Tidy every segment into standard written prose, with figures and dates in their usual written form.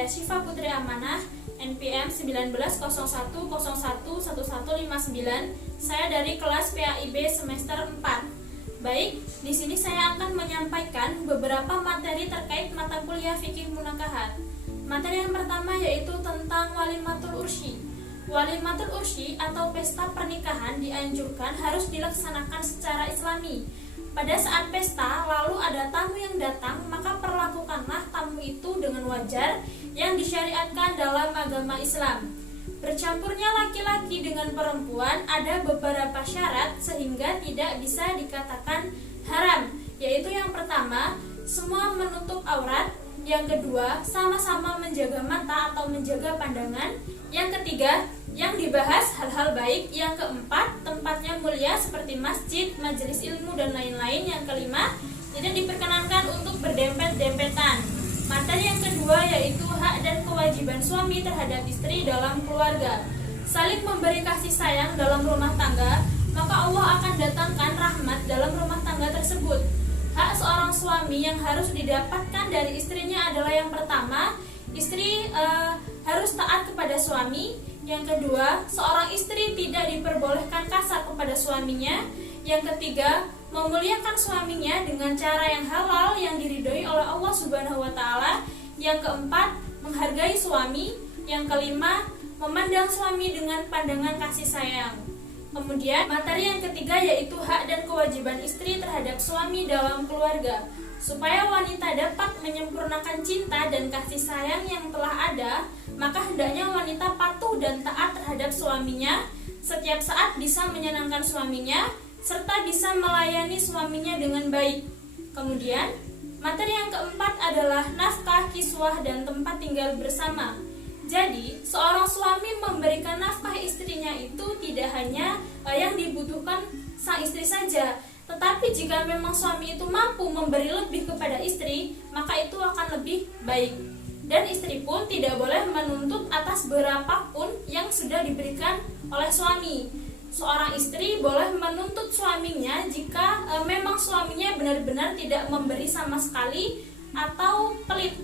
saya Syifa Putri Amanah, NPM 1901011159. Saya dari kelas PAIB semester 4. Baik, di sini saya akan menyampaikan beberapa materi terkait mata kuliah fikih munakahat. Materi yang pertama yaitu tentang walimatul ursyi. Walimatul ursyi atau pesta pernikahan dianjurkan harus dilaksanakan secara islami. Pada saat pesta, lalu ada tamu yang datang, maka perlakukanlah tamu itu dengan wajar yang disyariatkan dalam agama Islam. Bercampurnya laki-laki dengan perempuan ada beberapa syarat sehingga tidak bisa dikatakan haram, yaitu yang pertama, semua menutup aurat. Yang kedua, sama-sama menjaga mata atau menjaga pandangan. Yang ketiga, yang dibahas hal-hal baik. Yang keempat, tempatnya mulia seperti masjid, majelis ilmu, dan lain-lain. Yang kelima, tidak diperkenankan untuk berdempet-dempetan. Materi yang kedua yaitu hak dan kewajiban suami terhadap istri dalam keluarga. Saling memberi kasih sayang dalam rumah tangga, maka Allah akan datangkan rahmat dalam rumah tangga tersebut. Hak seorang suami yang harus didapatkan dari istrinya adalah yang pertama, istri harus taat kepada suami. Yang kedua, seorang istri tidak diperbolehkan kasar kepada suaminya. Yang ketiga, memuliakan suaminya dengan cara yang halal yang diridhoi oleh Allah Subhanahu wa taala. Yang keempat, menghargai suami. Yang kelima, memandang suami dengan pandangan kasih sayang. Kemudian, materi yang ketiga yaitu hak dan kewajiban istri terhadap suami dalam keluarga. Supaya wanita dapat menyempurnakan cinta dan kasih sayang yang telah ada, maka hendaknya wanita patuh dan taat terhadap suaminya, setiap saat bisa menyenangkan suaminya, serta bisa melayani suaminya dengan baik. Kemudian, materi yang keempat adalah nafkah, kiswah, dan tempat tinggal bersama. Jadi, seorang suami memberikan nafkah istrinya itu tidak hanya yang dibutuhkan sang istri saja, tetapi jika memang suami itu mampu memberi lebih kepada istri, maka itu akan lebih baik. Dan istri pun tidak boleh menuntut atas berapapun yang sudah diberikan oleh suami. Seorang istri boleh menuntut suaminya jika memang suaminya benar-benar tidak memberi sama sekali atau pelit.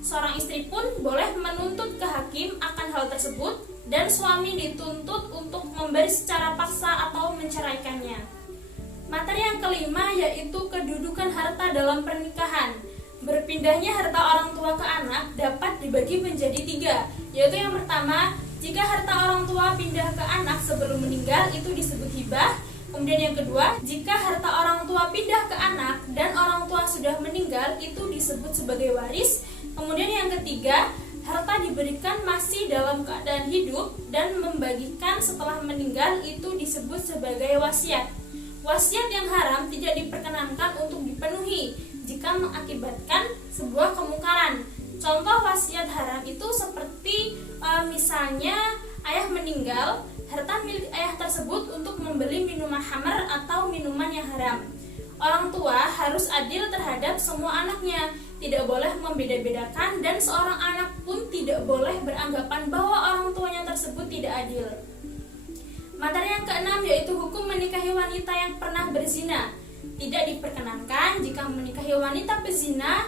Seorang istri pun boleh menuntut ke hakim akan hal tersebut dan suami dituntut untuk memberi secara paksa atau menceraikannya. Materi yang kelima yaitu kedudukan harta dalam pernikahan. Berpindahnya harta orang tua ke anak dapat dibagi menjadi tiga, yaitu yang pertama, jika harta orang tua pindah ke anak sebelum meninggal itu disebut hibah. Kemudian yang kedua, jika harta orang tua pindah ke anak dan orang tua sudah meninggal itu disebut sebagai waris. Kemudian yang ketiga, harta diberikan masih dalam keadaan hidup dan membagikan setelah meninggal itu disebut sebagai wasiat. Wasiat yang haram tidak diperkenankan untuk dipenuhi jika mengakibatkan sebuah kemungkaran. Contoh wasiat haram itu seperti misalnya ayah meninggal, harta milik ayah tersebut untuk membeli minuman khamar atau minuman yang haram. Orang tua harus adil terhadap semua anaknya, tidak boleh membeda-bedakan, dan seorang anak pun tidak boleh beranggapan bahwa orang tuanya tersebut tidak adil. Materi yang keenam yaitu hukum menikahi wanita yang pernah berzina. Tidak diperkenankan jika menikahi wanita pezina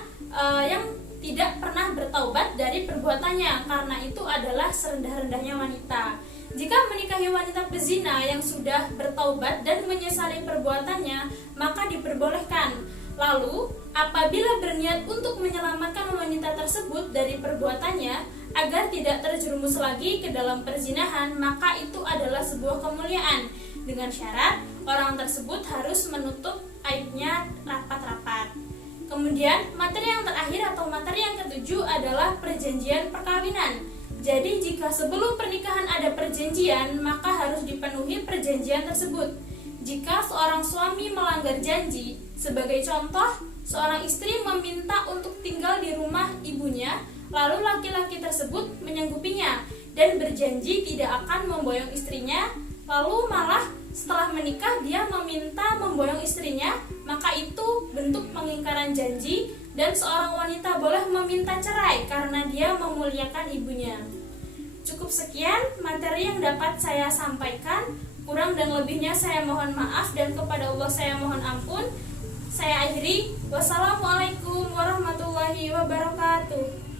yang tidak pernah bertaubat dari perbuatannya, karena itu adalah serendah-rendahnya wanita. Jika menikahi wanita pezina yang sudah bertaubat dan menyesali perbuatannya, maka diperbolehkan. Lalu, apabila berniat untuk menyelamatkan wanita tersebut dari perbuatannya agar tidak terjerumus lagi ke dalam perzinahan, maka itu adalah sebuah kemuliaan. Dengan syarat, orang tersebut harus menutup aibnya rapat-rapat. Kemudian, materi yang terakhir atau materi yang ketujuh adalah perjanjian perkawinan. Jadi, jika sebelum pernikahan ada perjanjian, maka harus dipenuhi perjanjian tersebut. Jika seorang suami melanggar janji, sebagai contoh, seorang istri meminta untuk tinggal di rumah ibunya, lalu laki-laki tersebut menyanggupinya dan berjanji tidak akan memboyong istrinya, lalu malah setelah menikah dia meminta memboyong istrinya, maka itu bentuk pengingkaran janji dan seorang wanita boleh meminta cerai karena dia memuliakan ibunya. Cukup sekian materi yang dapat saya sampaikan. Kurang dan lebihnya saya mohon maaf dan kepada Allah saya mohon ampun. Saya akhiri. Wassalamualaikum warahmatullahi wabarakatuh.